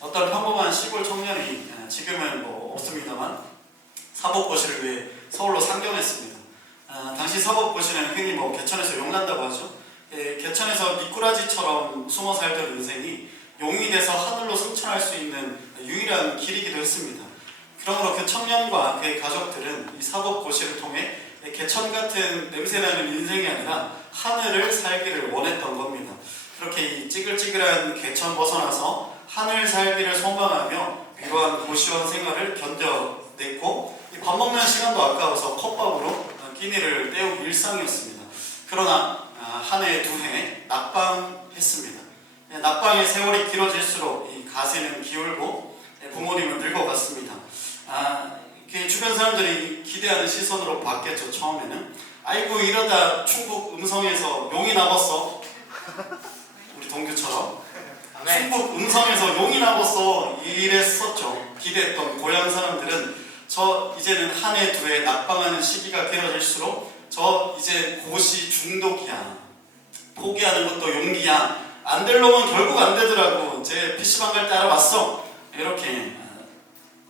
어떤 평범한 시골 청년이 지금은 뭐 없습니다만 사법고시를 위해 서울로 상경했습니다. 당시 사법고시는 흔히 뭐 개천에서 용난다고 하죠. 개천에서 미꾸라지처럼 숨어 살던 인생이 용이 돼서 하늘로 승천할 수 있는 유일한 길이기도 했습니다. 그러므로 그 청년과 그의 가족들은 이 사법고시를 통해 개천 같은 냄새나는 인생이 아니라 하늘을 살기를 원했던 겁니다. 그렇게 이 찌글찌글한 개천 벗어나서 하늘 살기를 소망하며 위로한 고시원 생활을 견뎌냈고 밥 먹는 시간도 아까워서 컵밥으로 끼니를 때우기 일상이었습니다. 그러나 한 해, 두 해 낙방했습니다. 낙방의 세월이 길어질수록 이 가세는 기울고 부모님은 늙어갔습니다. 주변 사람들이 기대하는 시선으로 봤겠죠. 처음에는 아이고 이러다 충북 음성에서 용이 나봤어. 우리 동규처럼 충북 음성에서 용이 나봤어 이랬었죠. 기대했던 고향 사람들은 저 이제는 한 해 두 해 낙방하는 시기가 길어질수록 저 이제 고시 중독이야, 포기하는 것도 용기야, 안 될 놈은 결국 안 되더라고, 제 PC방 갈 때 알아봤어, 이렇게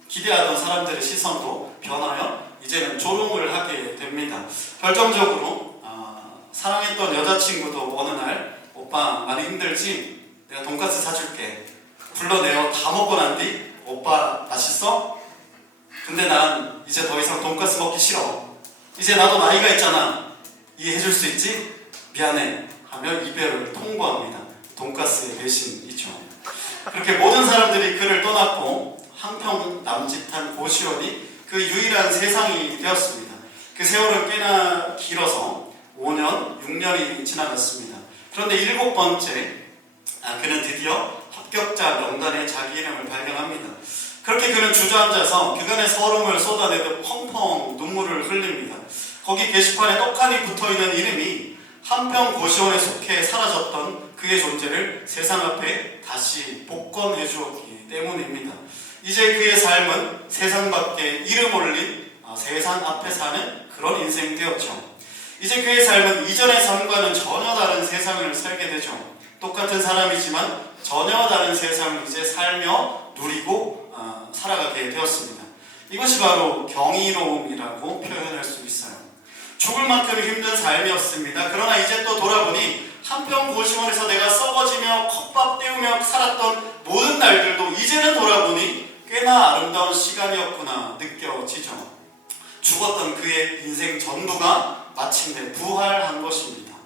기대하던 사람들의 시선도 변하여 이제는 조롱을 하게 됩니다. 결정적으로 사랑했던 여자친구도 어느 날 오빠 많이 힘들지? 내가 돈가스 사줄게. 불러내요. 다 먹고 난 뒤 오빠 맛있어? 근데 난 이제 더 이상 돈가스 먹기 싫어. 이제 나도 나이가 있잖아. 이해해줄 수 있지? 미안해 하며 이별을 통보합니다. 돈가스의 배신이죠. 그렇게 모든 사람들이 그를 떠났고 한평 남짓한 고시원이 그 유일한 세상이 되었습니다. 그 세월은 꽤나 길어서 5년, 6년이 지나갔습니다. 그런데 7번째 그는 드디어 합격자 명단에 자기 이름을 발견합니다. 그렇게 그는 주저앉아서 그간의 서름을 쏟아내듯 펑펑 눈물을 흘립니다. 거기 게시판에 떡하니 붙어있는 이름이 한평 고시원에 속해 사라졌던 그의 존재를 세상 앞에 다시 복권해 주었기 때문입니다. 이제 그의 삶은 세상 밖에 이름 올린 세상 앞에 사는 그런 인생이 되었죠. 이제 그의 삶은 이전의 삶과는 전혀 다른 세상을 살게 되죠. 똑같은 사람이지만 전혀 다른 세상을 이제 살며 누리고 살아가게 되었습니다. 이것이 바로 경이로움이라고 표현할 수 있어요. 죽을 만큼 힘든 삶이었습니다. 그러나 이제 또 돌아보니 한평 고시원에서 내가 썩어지며 컵밥 때우며 살았던 모든 날들도 이제는 돌아보니 꽤나 아름다운 시간이었구나 느껴지죠. 죽었던 그의 인생 전부가 마침내 부활한 것입니다.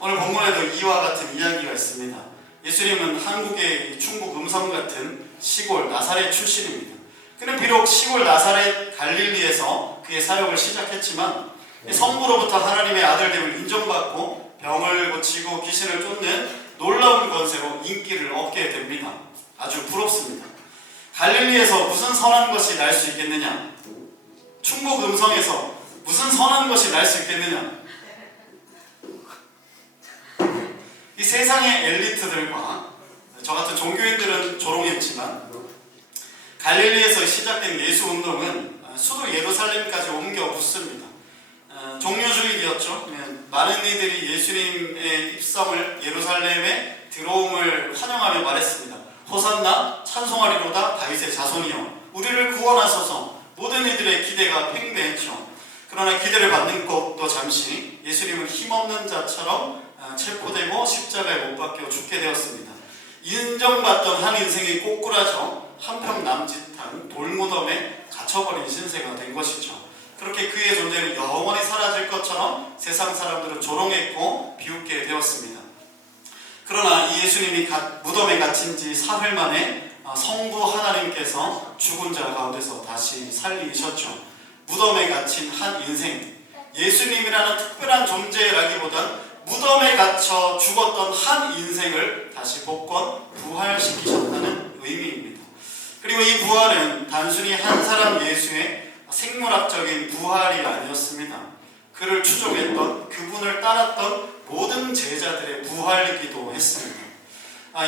오늘 본문에도 이와 같은 이야기가 있습니다. 예수님은 한국의 충북 음성 같은 시골 나사렛 출신입니다. 그는 비록 시골 나사렛 갈릴리에서 그의 사역을 시작했지만 성부로부터 하나님의 아들됨을 인정받고 병을 고치고 귀신을 쫓는 놀라운 권세로 인기를 얻게 됩니다. 아주 부럽습니다. 갈릴리에서 무슨 선한 것이 날 수 있겠느냐? 충북 음성에서 무슨 선한 것이 날 수 있겠느냐? 이 세상의 엘리트들과 저 같은 종교인들은 조롱했지만 갈릴리에서 시작된 예수 운동은 수도 예루살렘까지 옮겨 붙습니다. 종교주의였죠. 많은 이들이 예수님의 입성을 예루살렘에 들어옴을 환영하며 말했습니다. 호산나 찬송하리로다 다윗의 자손이여 우리를 구원하소서. 모든 이들의 기대가 팽배했죠. 그러나 기대를 받는 것도 잠시 예수님은 힘없는 자처럼 체포되고 십자가에 못 박혀 죽게 되었습니다. 인정받던 한 인생이 꼬꾸라져 한평 남짓한 돌무덤에 갇혀버린 신세가 된 것이죠. 그렇게 그의 존재는 영원히 사라질 것처럼 세상 사람들은 조롱했고 비웃게 되었습니다. 그러나 이 예수님이 무덤에 갇힌 지 사흘 만에 성부 하나님께서 죽은 자 가운데서 다시 살리셨죠. 무덤에 갇힌 한 인생, 예수님이라는 특별한 존재라기보단 무덤에 갇혀 죽었던 한 인생을 다시 복권, 부활시키셨다는 의미입니다. 그리고 이 부활은 단순히 한 사람 예수의 생물학적인 부활이 아니었습니다. 그를 추종했던, 그분을 따랐던 모든 제자들의 부활이기도 했습니다.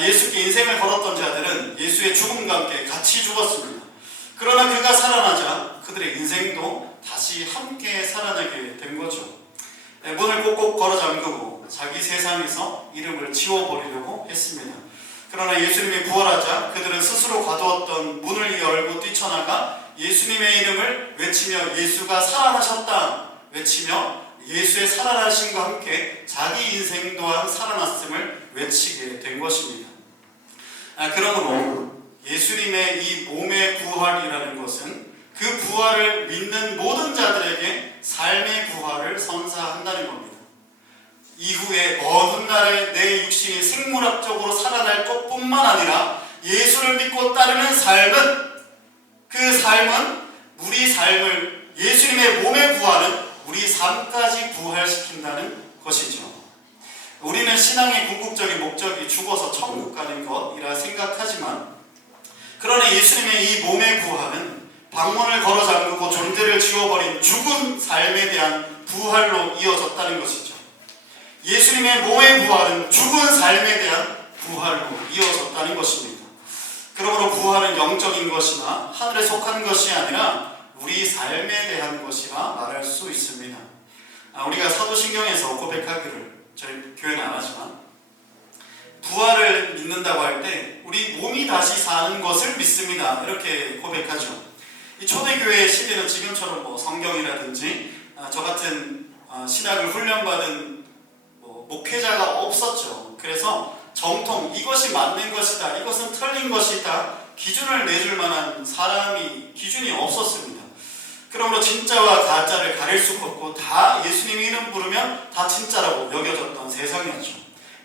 예수께 인생을 걸었던 자들은 예수의 죽음과 함께 같이 죽었습니다. 그러나 그가 살아나자 그들의 인생도 다시 함께 살아나게 된 거죠. 문을 꼭꼭 걸어 잠그고 자기 세상에서 이름을 지워버리려고 했습니다. 그러나 예수님이 부활하자 그들은 스스로 가두었던 문을 열고 뛰쳐나가 예수님의 이름을 외치며 예수가 살아나셨다 외치며 예수의 살아나심과 함께 자기 인생 또한 살아났음을 외치게 된 것입니다. 그러므로 예수님의 이 몸의 부활이라는 것은 그 부활을 믿는 모든 자들에게 삶의 부활을 선사한다는 겁니다. 이후에 먼 훗날에 내 육신이 생물학적으로 살아날 것뿐만 아니라 예수를 믿고 따르는 삶은, 그 삶은 우리 삶을, 예수님의 몸의 부활은 우리 삶까지 부활시킨다는 것이죠. 우리는 신앙의 궁극적인 목적이 죽어서 천국 가는 것이라 생각하지만, 그러나 예수님의 이 몸의 부활은 방문을 걸어 잠그고 존재를 지워버린 죽은 삶에 대한 부활로 이어졌다는 것이죠. 예수님의 몸의 부활은 죽은 삶에 대한 부활로 이어졌다는 것입니다. 그러므로 부활은 영적인 것이나 하늘에 속한 것이 아니라 우리 삶에 대한 것이라 말할 수 있습니다. 우리가 사도신경에서 고백하기를, 저희 교회는 안 하지만, 부활을 믿는다고 할 때 우리 몸이 다시 사는 것을 믿습니다, 이렇게 고백하죠. 이 초대교회 시대는 지금처럼 성경이라든지 저 같은 신학을 훈련받은 목회자가 없었죠. 그래서 정통, 이것이 맞는 것이다, 이것은 틀린 것이다 기준을 내줄 만한 사람이, 기준이 없었습니다. 그러므로 진짜와 가짜를 가릴 수가 없고 다 예수님 이름 부르면 다 진짜라고 여겨졌던 세상이었죠.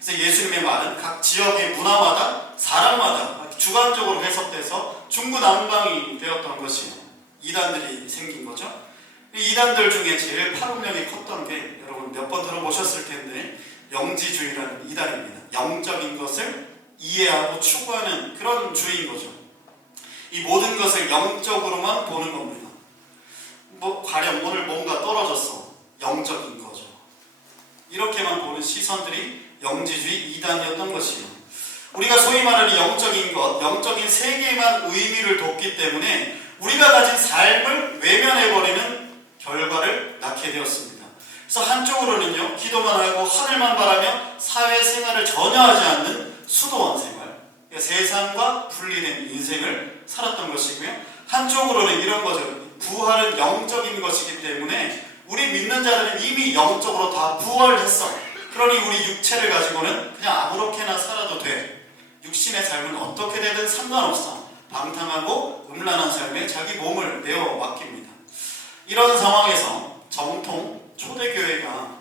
그래서 예수님의 말은 각 지역의 문화마다, 사람마다 주관적으로 해석돼서 중구난방이 되었던 것이에요. 이단들이 생긴 거죠. 이 이단들 중에 제일 파급력이 컸던 게, 여러분 몇 번 들어보셨을 텐데, 영지주의라는 이단입니다. 영적인 것을 이해하고 추구하는 그런 주의인 거죠. 이 모든 것을 영적으로만 보는 겁니다. 가령 오늘 뭔가 떨어졌어, 영적인 거죠. 이렇게만 보는 시선들이 영지주의 이단이었던 것이에요. 우리가 소위 말하는 영적인 것, 영적인 세계에만 의미를 뒀기 때문에 우리가 가진 삶을 외면해버리는 결과를 낳게 되었습니다. 그래서 한쪽으로는요, 기도만 하고 하늘만 바라며 사회생활을 전혀 하지 않는 수도원 생활, 그러니까 세상과 분리된 인생을 살았던 것이고요. 한쪽으로는 이런 거죠. 부활은 영적인 것이기 때문에 우리 믿는 자들은 이미 영적으로 다 부활했어. 그러니 우리 육체를 가지고는 그냥 아무렇게나 살아도 돼. 육신의 삶은 어떻게 되든 상관없어. 방탕하고 음란한 삶에 자기 몸을 내어 맡깁니다. 이런 상황에서 정통 초대교회가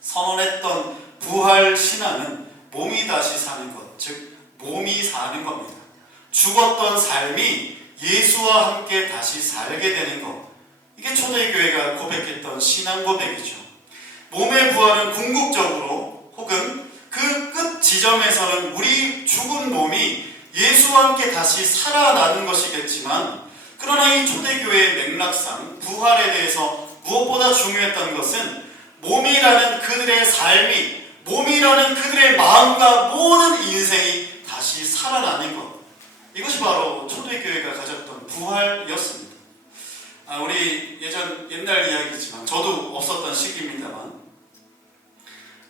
선언했던 부활 신앙은 몸이 다시 사는 것, 즉 몸이 사는 겁니다. 죽었던 삶이 예수와 함께 다시 살게 되는 것, 이게 초대교회가 고백했던 신앙 고백이죠. 몸의 부활은 궁극적으로 혹은 그 끝 지점에서는 우리 죽은 몸이 예수와 함께 다시 살아나는 것이겠지만, 그러나 이 초대교회의 맥락상 부활에 대해서 무엇보다 중요했던 것은 몸이라는 그들의 삶이, 몸이라는 그들의 마음과 모든 인생이 다시 살아나는 것, 이것이 바로 초대교회가 가졌던 부활이었습니다. 우리 옛날 이야기지만 저도 없었던 시기입니다만,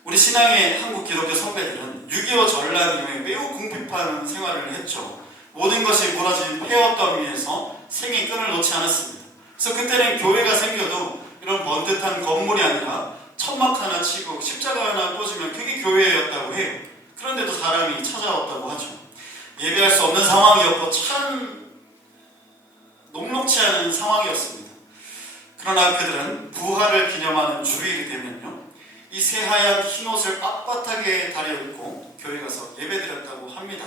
우리 신앙의 한국 기독교 선배들은 6.25 전란 이후에 매우 궁핍한 생활을 했죠. 모든 것이 무너진 폐허덤 위에서 생의 끈을 놓지 않았습니다. 그래서 그때는 교회가 생겨도 이런 번듯한 건물이 아니라 천막 하나 치고 십자가 하나 꽂으면 그게 교회였다고 해요. 그런데도 사람이 찾아왔다고 하죠. 예배할 수 없는 상황이었고 참 녹록치 않은 상황이었습니다. 그러나 그들은 부활을 기념하는 주일이 되면요, 이 새하얀 흰옷을 빳빳하게 다려입고 교회 가서 예배드렸다고 합니다.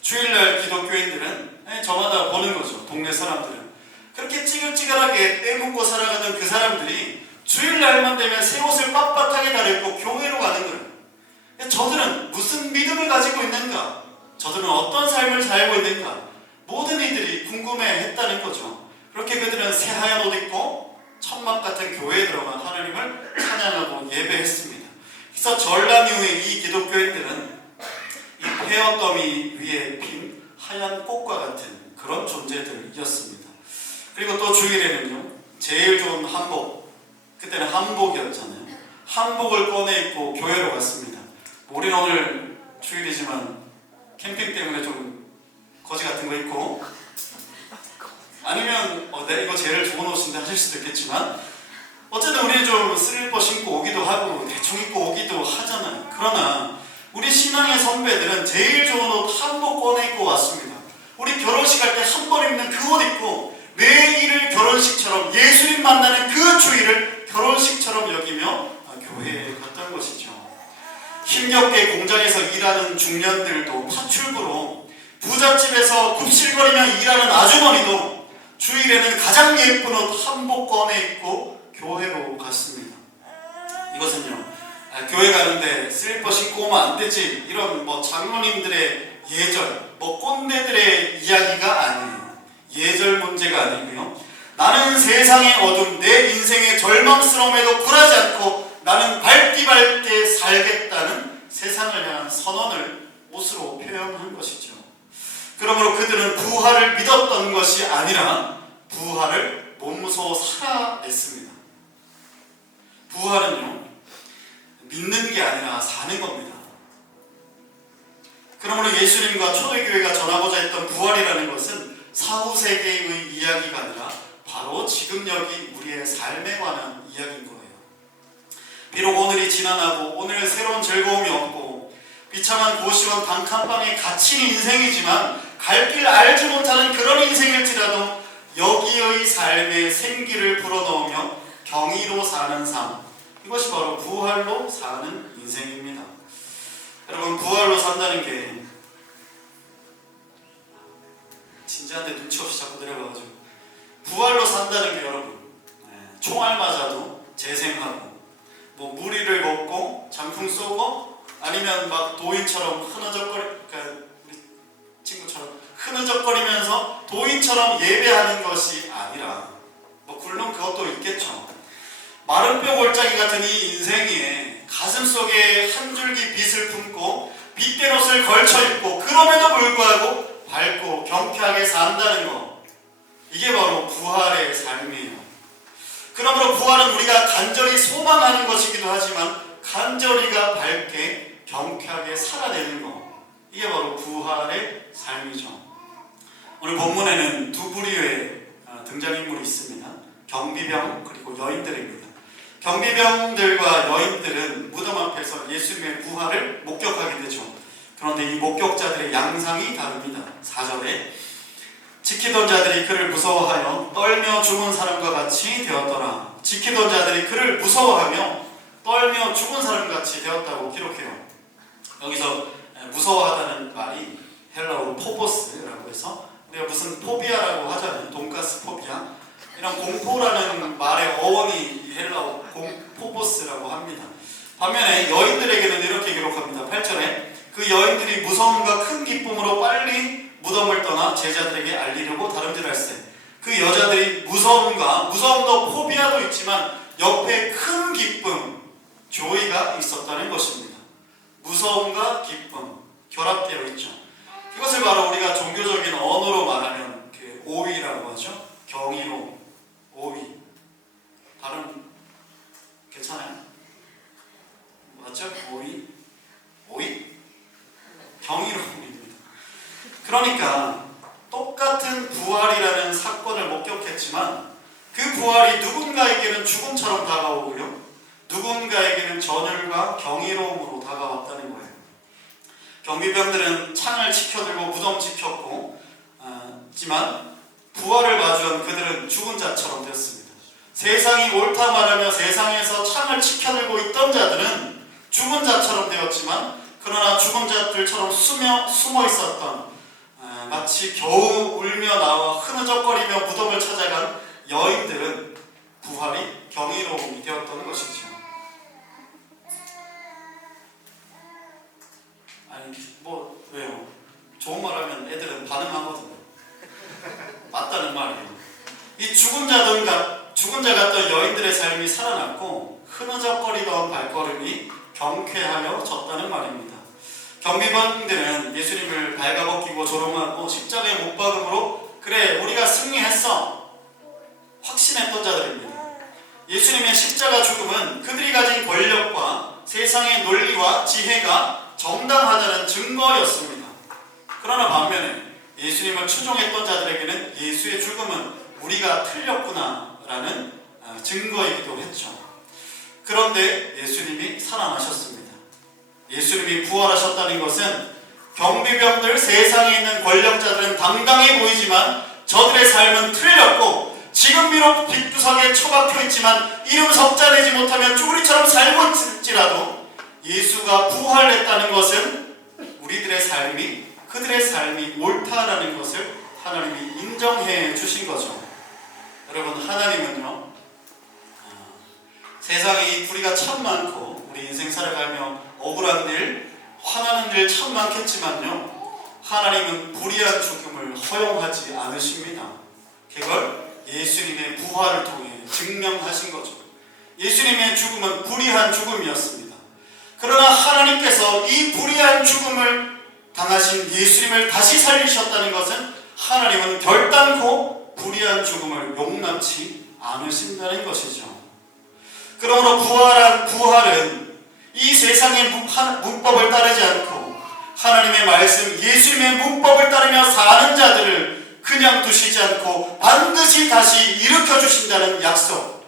주일날 기독교인들은 저마다 보는 거죠. 동네 사람들은 그렇게 찌글찌글하게 떼묻고 살아가던 그 사람들이 주일날만 되면 새 옷을 빳빳하게 다려입고 교회로 가는 거예요. 저들은 무슨 믿음을 가지고 있는가? 저들은 어떤 삶을 살고 있는가? 모든 이들이 궁금해했다는 거죠. 그렇게 그들은 새하얀 옷 입고 천막 같은 교회에 들어가 하나님을 찬양하고 예배했습니다. 그래서 전란 이후에 이 기독교인들은 이 폐허더미 위에 핀 하얀 꽃과 같은 그런 존재들이었습니다. 그리고 또 주일에는요, 제일 좋은 한복, 그때는 한복이었잖아요. 한복을 꺼내 입고 교회로 갔습니다. 우리는 오늘 주일이지만 캠핑 때문에 좀 거지 같은 거 입고, 아니면 내 이거 제일 좋은 옷인데 하실 수도 있겠지만, 어쨌든 우리는 좀 슬리퍼 신고 오기도 하고 대충 입고 오기도 하잖아요. 그러나 우리 신앙의 선배들은 제일 좋은 옷 한복 꺼내 입고 왔습니다. 우리 결혼식 할 때 한 번 입는 그 옷 입고 매일을 결혼식처럼, 예수님 만나는 그 주일을 결혼식처럼 여기며 교회에 갔던 것이죠. 힘겹게 공장에서 일하는 중년들도, 파출부로 부잣집에서 굽실거리며 일하는 아주머니도 주일에는 가장 예쁜 옷 한복 꺼내 입고 교회로 갔습니다. 이것은요, 교회 가는데 슬리퍼 신고 오면 안 되지, 이런 장로님들의 예절, 꼰대들의 이야기가 아니에요. 예절 문제가 아니고요, 나는 세상의 어둠, 내 인생의 절망스러움에도 굴하지 않고 나는 밝게 살겠다는 세상을 향한 선언을 옷으로 표현한 것이죠. 그러므로 그들은 부활을 믿었던 것이 아니라 부활을 몸소 살아냈습니다. 부활은요, 믿는 게 아니라 사는 겁니다. 그러므로 예수님과 초대교회가 전하고자 했던 부활이라는 것은 사후세계의 이야기가 아니라 바로 지금 여기 우리의 삶에 관한 이야기인 거예요. 비록 오늘이 지난하고 오늘 새로운 즐거움이 없고 비참한 고시원 단칸방에 갇힌 인생이지만 갈 길 알지 못하는 그런 인생일지라도 여기의 삶에 생기를 불어넣으며 경의로 사는 삶, 이것이 바로 부활로 사는 인생입니다. 여러분, 부활로 산다는 게 진지한데 눈치 없이 자꾸 내려가가지고, 부활로 산다는 게 여러분, 총알 맞아도 재생하고, 무리를 먹고 장풍 쏘고, 아니면 도인처럼 그러니까 우리 친구처럼 흐느적거리면서 도인처럼 예배하는 것이 아니라, 물론 그것도 있겠죠. 마른 뼈 골짜기 같은 이 인생에 가슴속에 한 줄기 빛을 품고 빛된 옷을 걸쳐 입고 그럼에도 불구하고 밝고 경쾌하게 산다는 것, 이게 바로 부활의 삶이에요. 그러므로 부활은 우리가 간절히 소망하는 것이기도 하지만 간절히가 밝게 경쾌하게 살아내는 것, 이게 바로 부활의 삶이죠. 오늘 본문에는 두 부류의 등장인물이 있습니다. 경비병 그리고 여인들입니다. 경비병들과 여인들은 무덤 앞에서 예수님의 부활을 목격하게 되죠. 그런데 이 목격자들의 양상이 다릅니다. 4절에 지키던 자들이 그를 무서워하여 떨며 죽은 사람과 같이 되었더라. 지키던 자들이 그를 무서워하며 떨며 죽은 사람같이 되었다고 기록해요. 여기서 무서워하다는 말이 헬라어로 포보스라고 해서, 우리가 무슨 포비아라고 하잖아요. 돈가스 포비아, 이런 공포라는 말의 어원이 헬라어 포보스라고 합니다. 반면에 여인들에게는 이렇게 기록합니다. 8절에 그 여인들이 무서움과 큰 기쁨으로 빨리 무덤을 떠나 제자들에게 알리려고 다름질할세. 그 여자들이 무서움도 포비아도 있지만 옆에 큰 기쁨, 조이가 있었다는 것입니다. 무서움과 기쁨 결합되어 있죠. 이것을 바로 우리가 종교적인 언어로 말하면 오위라고 하죠. 경이로, 오위. 발음 괜찮아요? 맞죠? 오위? 경이로움입니다. 그러니까 똑같은 부활이라는 사건을 목격했지만 그 부활이 누군가에게는 죽음처럼 다가오고요, 누군가에게는 전율과 경이로움으로 다가왔다는 거예요. 경비병들은 창을 지켜들고 무덤 지켰고, 하지만 부활을 마주한 그들은 죽은 자처럼 되었습니다. 세상이 옳다 말하며 세상에서 창을 지켜들고 있던 자들은 죽은 자처럼 되었지만, 그러나 죽은 자들처럼 숨어 있었던, 마치 겨우 울며 나와 흐느적거리며 무덤을 찾아간 여인들은 부활이 경이로움이 되었던 것이죠. 아니 왜요? 좋은 말 하면 애들은 반응하거든요. 맞다는 말이에요. 이 죽은 자 같던 여인들의 삶이 살아났고 흐느적거리던 발걸음이 경쾌하여 졌다는 말입니다. 경비병들은 예수님을 발가벗기고 조롱하고 십자가에 못 박음으로 그래 우리가 승리했어 확신했던 자들입니다. 예수님의 십자가 죽음은 그들이 가진 권력과 세상의 논리와 지혜가 정당하다는 증거였습니다. 그러나 반면에 예수님을 추종했던 자들에게는 예수의 죽음은 우리가 틀렸구나라는 증거이기도 했죠. 그런데 예수님이 살아나셨습니다. 예수님이 부활하셨다는 것은 경비병들, 세상에 있는 권력자들은 당당해 보이지만 저들의 삶은 틀렸고, 지금 비록 뒷구석에 처박혀 있지만 이름 석자 내지 못하면 쭈구리처럼 살고 있을지라도 예수가 부활했다는 것은 우리들의 삶이, 그들의 삶이 옳다라는 것을 하나님이 인정해 주신 거죠. 여러분, 하나님은요, 세상에 이 불의가 참 많고 우리 인생 살아가며 억울한 일, 화나는 일 참 많겠지만요, 하나님은 불의한 죽음을 허용하지 않으십니다. 그걸 예수님의 부활을 통해 증명하신 거죠. 예수님의 죽음은 불의한 죽음이었습니다. 그러나 하나님께서 이 불의한 죽음을 당하신 예수님을 다시 살리셨다는 것은 하나님은 결단코 불의한 죽음을 용납치 않으신다는 것이죠. 그러므로 부활은 이 세상의 문법을 따르지 않고 하나님의 말씀, 예수님의 문법을 따르며 사는 자들을 그냥 두시지 않고 반드시 다시 일으켜 주신다는 약속.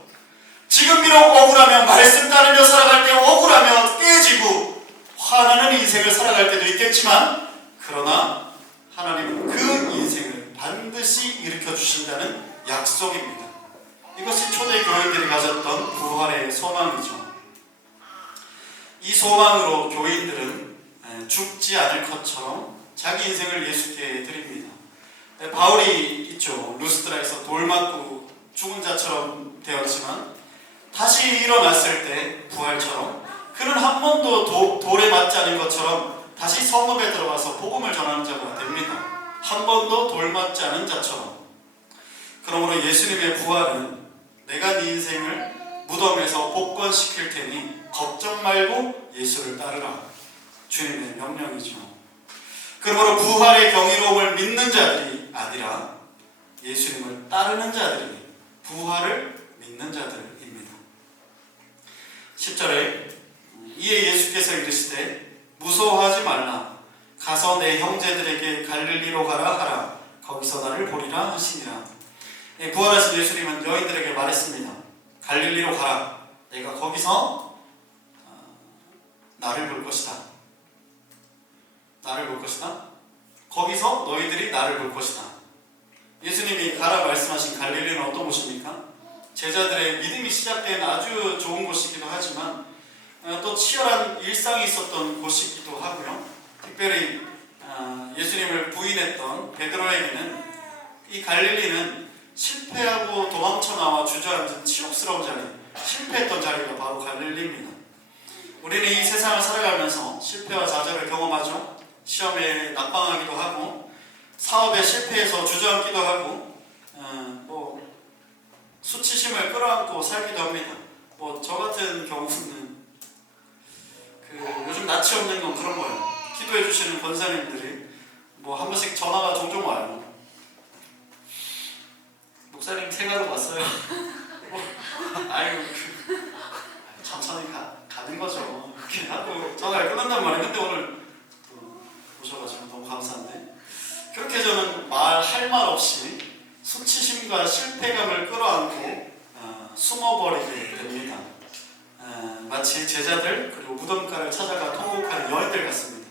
지금 비록 억울하며 말씀 따르며 살아갈 때 억울하며 깨지고 화나는 인생을 살아갈 때도 있겠지만, 그러나 하나님은 그 인생을 반드시 일으켜 주신다는 약속입니다. 이것이 초대 교인들이 가졌던 부활의 소망이죠. 이 소망으로 교인들은 죽지 않을 것처럼 자기 인생을 예수께 드립니다. 바울이 있죠. 루스드라에서 돌 맞고 죽은 자처럼 되었지만 다시 일어났을 때 부활처럼 그는 한 번도 돌에 맞지 않은 것처럼 다시 성읍에 들어가서 복음을 전하는 자가 됩니다. 한 번도 돌 맞지 않은 자처럼. 그러므로 예수님의 부활은 내가 네 인생을 무덤에서 복권시킬 테니 걱정 말고 예수를 따르라, 주님의 명령이죠. 그러므로 부활의 경이로움을 믿는 자들이 아니라 예수님을 따르는 자들이 부활을 믿는 자들입니다. 10절에 이에 예수께서 이르시되 무서워하지 말라, 가서 내 형제들에게 갈릴리로 가라 하라, 거기서 나를 보리라 하시니라. 부활하신 예수님은 여인들에게 말했습니다. 갈릴리로 가라. 내가 거기서 나를 볼 것이다. 나를 볼 것이다. 거기서 너희들이 나를 볼 것이다. 예수님이 가라 말씀하신 갈릴리는 어떤 곳입니까? 제자들의 믿음이 시작된 아주 좋은 곳이기도 하지만 또 치열한 일상이 있었던 곳이기도 하고요. 특별히 예수님을 부인했던 베드로에게는 이 갈릴리는 실패하고 도망쳐 나와 주저앉은 치욕스러운 자리, 실패했던 자리가 바로 갈릴리입니다. 우리는 이 세상을 살아가면서 실패와 좌절을 경험하죠. 시험에 낙방하기도 하고 사업에 실패해서 주저앉기도 하고 수치심을 끌어안고 살기도 합니다. 저 같은 경우는 요즘 낯이 없는 건 그런 거예요. 기도해 주시는 권사님들이 한 번씩 전화가 종종 와요. 목사님 생각으로 왔어요. 아유, 천천히 가는 거죠. 이렇게 하고 전화가 끝난단 말이에요. 근데 오늘 또 오셔가지고 너무 감사한데, 그렇게 저는 할 말 없이 수치심과 실패감을 끌어안고 숨어버리게 됩니다. 마치 제자들 그리고 무덤가를 찾아가 통곡하는 여인들 같습니다.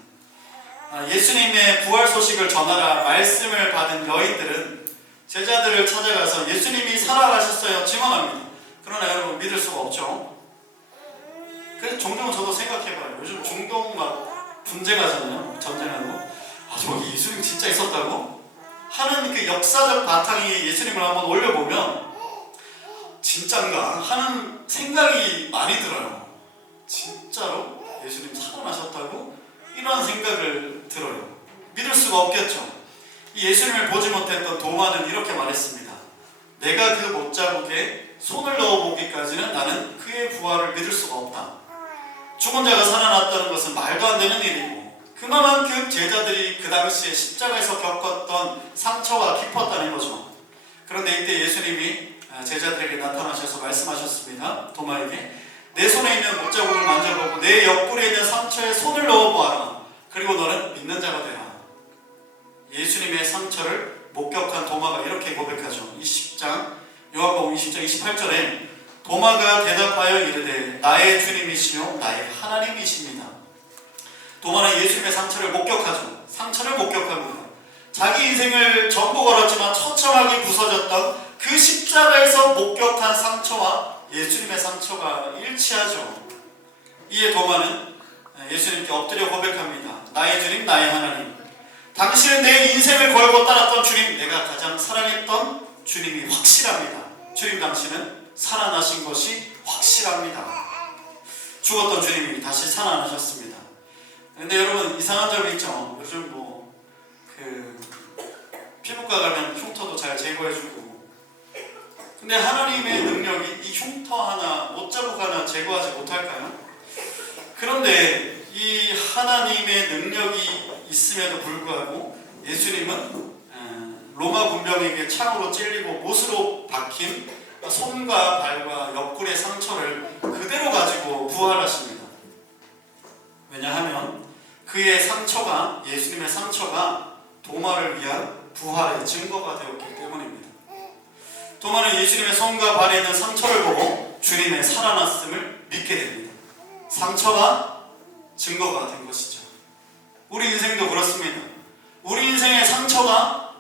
예수님의 부활 소식을 전하라 말씀을 받은 여인들은 제자들을 찾아가서 예수님이 살아가셨어요 증언합니다. 그러나 여러분 믿을 수가 없죠. 그래서 종종 저도 생각해봐요. 요즘 중동 막 분쟁하잖아요. 전쟁하고 저기 예수님 진짜 있었다고? 하는 그 역사적 바탕이 예수님을 한번 올려보면 진짠가 하는 생각이 많이 들어요. 진짜로 예수님 살아나셨다고? 이런 생각을 들어요. 믿을 수가 없겠죠. 이 예수님을 보지 못했던 도마는 이렇게 말했습니다. 내가 그 못자국에 손을 넣어보기까지는 나는 그의 부활을 믿을 수가 없다. 죽은 자가 살아났다는 것은 말도 안 되는 일이고 그만큼 제자들이 그 당시에 십자가에서 겪었던 상처가 깊었다는 거죠. 그런데 이때 예수님이 제자들에게 나타나셔서 말씀하셨습니다. 도마에게 내 손에 있는 못자국을 만져보고 내 옆구리에 있는 상처에 손을 넣어보아라. 그리고 너는 믿는 자가 되라. 예수님의 상처를 목격한 도마가 이렇게 고백하죠. 20장 요한복음 20장 28절에 도마가 대답하여 이르되 나의 주님이시요 나의 하나님이십니다. 도마는 예수님의 상처를 목격하죠. 상처를 목격합니다. 자기 인생을 전부 걸었지만 처참하게 부서졌던 그 십자가에서 목격한 상처와 예수님의 상처가 일치하죠. 이에 도마는 예수님께 엎드려 고백합니다. 나의 주님, 나의 하나님, 당신은 내 인생을 걸고 따랐던 주님, 내가 가장 사랑했던 주님이 확실합니다. 주님, 당신은 살아나신 것이 확실합니다. 죽었던 주님이 다시 살아나셨습니다. 근데 여러분, 이상한 점이 있죠. 요즘 피부과 가면 흉터도 잘 제거해주고, 근데 하나님의 능력이 이 흉터 하나, 못자국 하나 제거하지 못할까요? 그런데 이 하나님의 능력이 있음에도 불구하고 예수님은 로마 군병에게 창으로 찔리고 못으로 박힌 손과 발과 옆구리의 상처를 그대로 가지고 부활하십니다. 왜냐하면 그의 상처가, 예수님의 상처가 도마를 위한 부활의 증거가 되었기 때문입니다. 도마는 예수님의 손과 발에 있는 상처를 보고 주님의 살아났음을 믿게 됩니다. 상처가 증거가 된 것이죠. 우리 인생도 그렇습니다. 우리 인생의 상처가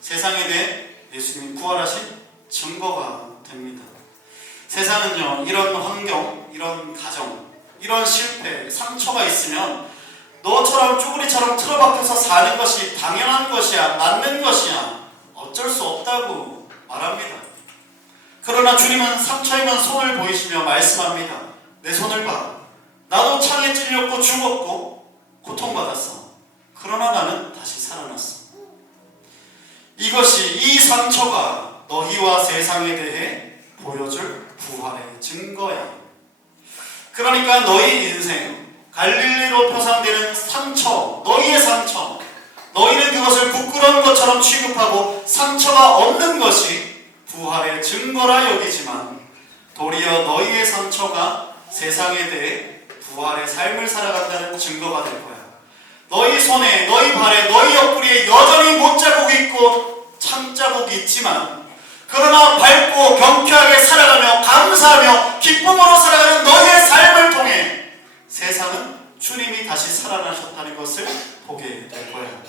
세상에 대해 예수님이 부활하신 증거가 됩니다. 세상은요, 이런 환경, 이런 가정, 이런 실패, 상처가 있으면 너처럼 쭈구리처럼 틀어박혀서 사는 것이 당연한 것이야, 맞는 것이야, 어쩔 수 없다고 말합니다. 그러나 주님은 상처 입은 손을 보이시며 말씀합니다. 내 손을 봐. 나도 창에 찔렸고 죽었고 고통받았어. 그러나 나는 다시 살아났어. 이것이, 이 상처가 너희와 세상에 대해 보여줄 부활의 증거야. 그러니까 너희 인생, 갈릴리로 표상되는 상처, 너희의 상처, 너희는 그것을 부끄러운 것처럼 취급하고 상처가 없는 것이 부활의 증거라 여기지만, 도리어 너희의 상처가 세상에 대해 부활의 삶을 살아간다는 증거가 될 거야. 너희 손에, 너희 발에, 너희 옆구리에 여전히 못자국이 있고 창자국이 있지만, 그러나 밝고 경쾌하게 살아가며 감사하며 기쁨으로 살아가는 너희의 삶을 통해 세상은 주님이 다시 살아나셨다는 것을 보게 될 거야.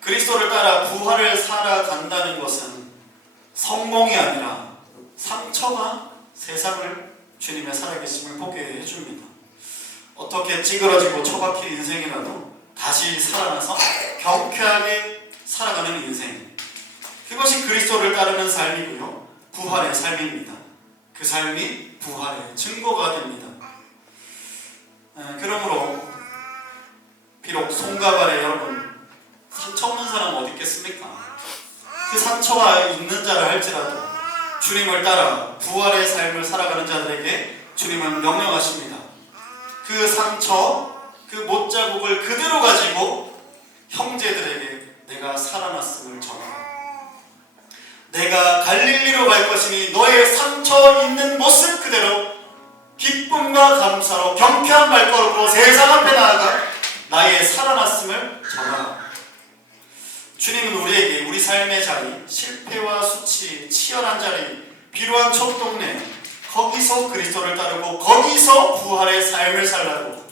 그리스도를 따라 부활을 살아간다는 것은 성공이 아니라 상처가 세상을 주님의 살아계심을 보게 해줍니다. 어떻게 찌그러지고 처박힌 인생이라도 다시 살아나서 경쾌하게 살아가는 인생, 그것이 그리스도를 따르는 삶이고요, 부활의 삶입니다. 그 삶이 부활의 증거가 됩니다. 그러므로 비록 손과 발에, 여러분, 상처 없는 사람 어디 있겠습니까? 그 상처가 있는 자라 할지라도 주님을 따라 부활의 삶을 살아가는 자들에게 주님은 명령하십니다. 그 상처, 그 못자국을 그대로 가지고 형제들에게 내가 살아났음을 전하라. 내가 갈릴리로 갈 것이니 너의 상처 있는 모습 그대로 기쁨과 감사로 경쾌한 발걸음으로 세상 앞에 나아가 나의 살아났음을 전하라. 주님은 우리에게 우리 삶의 자리, 실패와 수치, 치열한 자리, 비루한 촌동네, 거기서 그리스도를 따르고 거기서 부활의 삶을 살라고,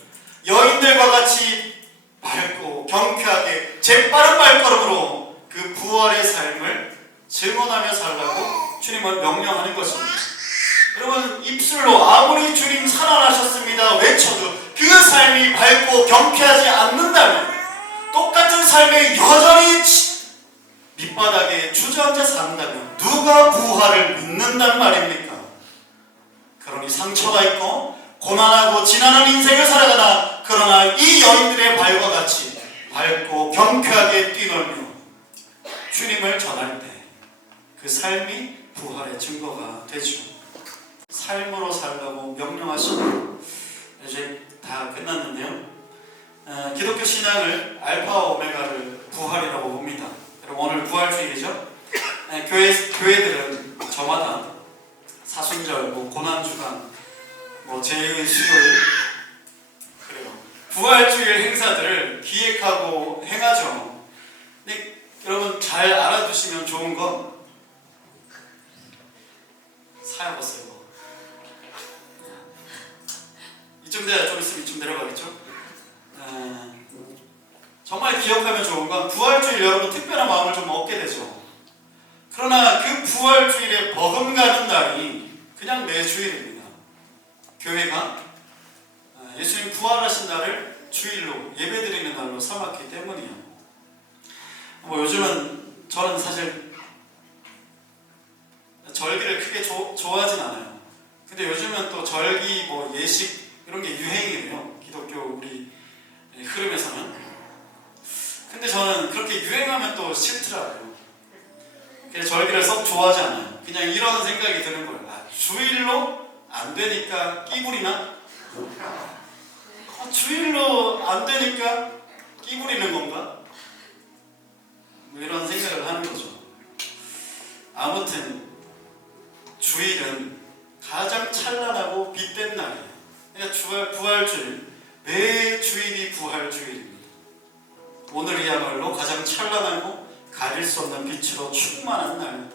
여인들과 같이 밝고 경쾌하게 재빠른 발걸음으로 그 부활의 삶을 증언하며 살라고 주님은 명령하는 것입니다. 여러분, 입술로 아무리 주님 살아나셨습니다 외쳐도 그 삶이 밝고 경쾌하지 않는다면, 똑같은 삶에 여전히 밑바닥에 주저앉아 산다면 누가 부활을 믿는단 말입니까? 그러니 상처가 있고 고난하고 지난한 인생을 살아가나, 그러나 이 여인들의 발과 같이 밝고 경쾌하게 뛰놀며 주님을 전할 때 그 삶이 부활의 증거가 되죠. 삶으로 살라고 명령하시고, 이제 다 끝났는데요. 기독교 신앙을 알파와 오메가를 부활이라고 봅니다. 여러분, 오늘 부활주일이죠. 교회들은 저마다 사순절, 고난주간, 제의 수요일, 그래요, 부활주일 행사들을 기획하고 행하죠. 알아두시면 좋은 건 사야겠어요. 이쯤 돼야 좀 있으면 이쯤 내려가겠죠? 정말 기억하면 좋은 건 부활주일 여러분 특별한 마음을 좀 얻게 되죠. 그러나 그 부활주일에 버금가는 날이 그냥 매주일입니다. 교회가 예수님 부활하신 날을 주일로 예배드리는 날로 삼았기 때문이에요. 요즘은 저는 사실 절기를 크게 좋아하진 않아요. 근데 요즘은 또 절기, 예식 이런 게 유행이에요. 기독교 우리 흐름에서는. 근데 저는 그렇게 유행하면 또 싫더라고요. 그래서 절기를 썩 좋아하지 않아요. 그냥 이런 생각이 드는 거예요. 주일로 안 되니까 끼부리나? 주일로 안 되니까 끼부리는 건가? 이런 생각을 하는 거죠. 아무튼 주일은 가장 찬란하고 빛된 날이에요. 그러니까 부활주일, 매 주일이 부활주일입니다. 오늘이야말로 가장 찬란하고 가릴 수 없는 빛으로 충만한 날.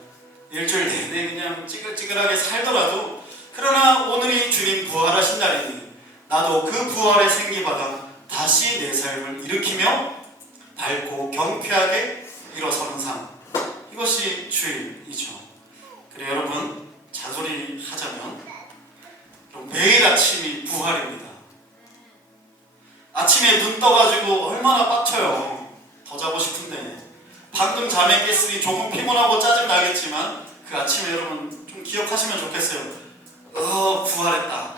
일주일 내내 그냥 찌글찌글하게 살더라도 그러나 오늘이 주님 부활하신 날이니 나도 그 부활의 생기받아 다시 내 삶을 일으키며 밝고 경쾌하게 일어서는 삶. 이것이 주일이죠. 그래 여러분 잔소리 하자면 매일 아침이 부활입니다. 아침에 눈 떠가지고 얼마나 빡쳐요. 더 자고 싶은데 방금 잠에 깼으니 조금 피곤하고 짜증 나겠지만 그 아침에 여러분 좀 기억하시면 좋겠어요. 부활했다.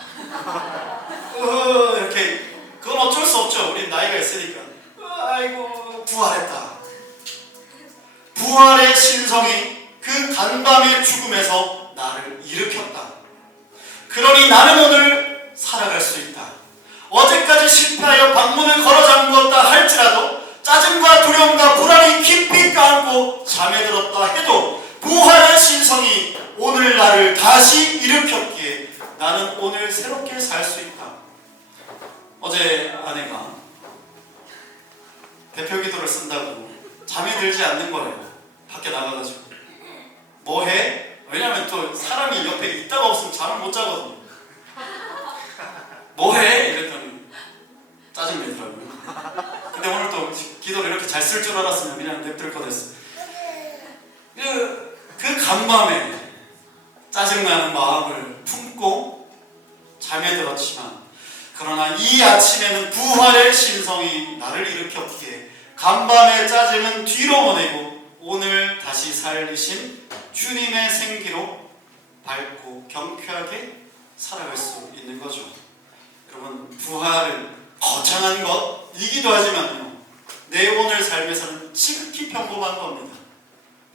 이렇게 그건 어쩔 수 없죠. 우린 나이가 있으니까. 아이고 부활했다. 부활의 신성이 그 간밤의 죽음에서 나를 일으켰다. 그러니 나는 오늘 살아갈 수 있다. 어제까지 실패하여 방문을 걸어 잠그었다 할지라도 짜증과 두려움과 불안이 깊이 깎고 잠에 들었다 해도 부활의 신성이 오늘 나를 다시 일으켰기에 나는 오늘 새롭게 살 수 있다. 어제 아내가 대표 기도를 쓴다고 잠이 들지 않는 거예요. 밖에 나가가지고 뭐해? 왜냐면 또 사람이 옆에 있다가 없으면 잠을 못 자거든요. 뭐해? 이랬더니 짜증내더라고요. 근데 오늘 또 기도를 이렇게 잘 쓸 줄 알았으면 그냥 냅둘 거 됐어. 그 간밤에 짜증나는 마음을 품고 잠에 들었지만 그러나 이 아침에는 부활의 신성이 나를 일으켰기에 간밤의 짜증은 뒤로 보내고 오늘 다시 살리신 주님의 생기로 밝고 경쾌하게 살아갈 수 있는 거죠. 여러분 부활은 거창한 것이기도 하지만요 내 오늘 삶에서는 지극히 평범한 겁니다.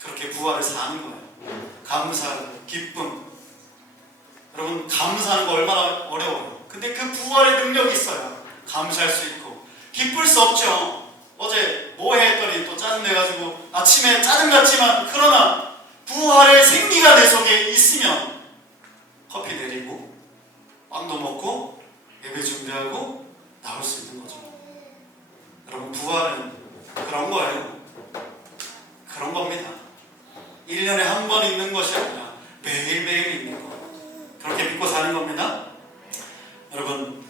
그렇게 부활을 사는 거예요. 감사하고 기쁨. 여러분 감사하는 거 얼마나 어려워요. 근데 그 부활의 능력이 있어야 감사할 수 있고 기쁠 수 없죠. 어제 뭐해 했더니 또 짜증내가지고 아침에 짜증났지만 그러나 부활의 생기가 내 속에 있으면 커피 내리고 빵도 먹고 예배 준비하고 나올 수 있는 거죠. 여러분 부활은 그런 거예요. 그런 겁니다. 1년에 한 번 있는 것이 아니라 매일매일 있는 거. 그렇게 믿고 사는 겁니다. 여러분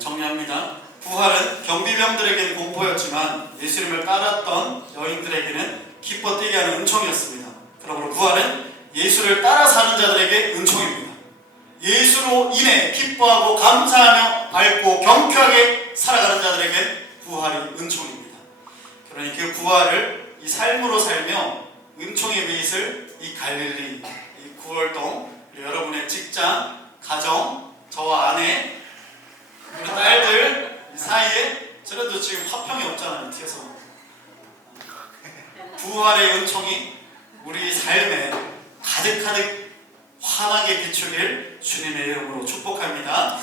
정리합니다. 부활은 경비병들에게는 공포였지만 예수님을 따랐던 여인들에게는 기뻐 뛰게 하는 은총이었습니다. 그러므로 부활은 예수를 따라 사는 자들에게 은총입니다. 예수로 인해 기뻐하고 감사하며 밝고 경쾌하게 살아가는 자들에게 부활이 은총입니다. 그러니 그 부활을 이 삶으로 살며 은총의 빛을 이 갈릴리, 이 구월동, 여러분의 직장, 가정, 저와 아내, 우리 딸들 사이에 저래도 지금 화평이 없잖아요. 뒤에서 부활의 은총이 우리 삶에 가득가득 환하게 비추길 주님의 이름으로 축복합니다.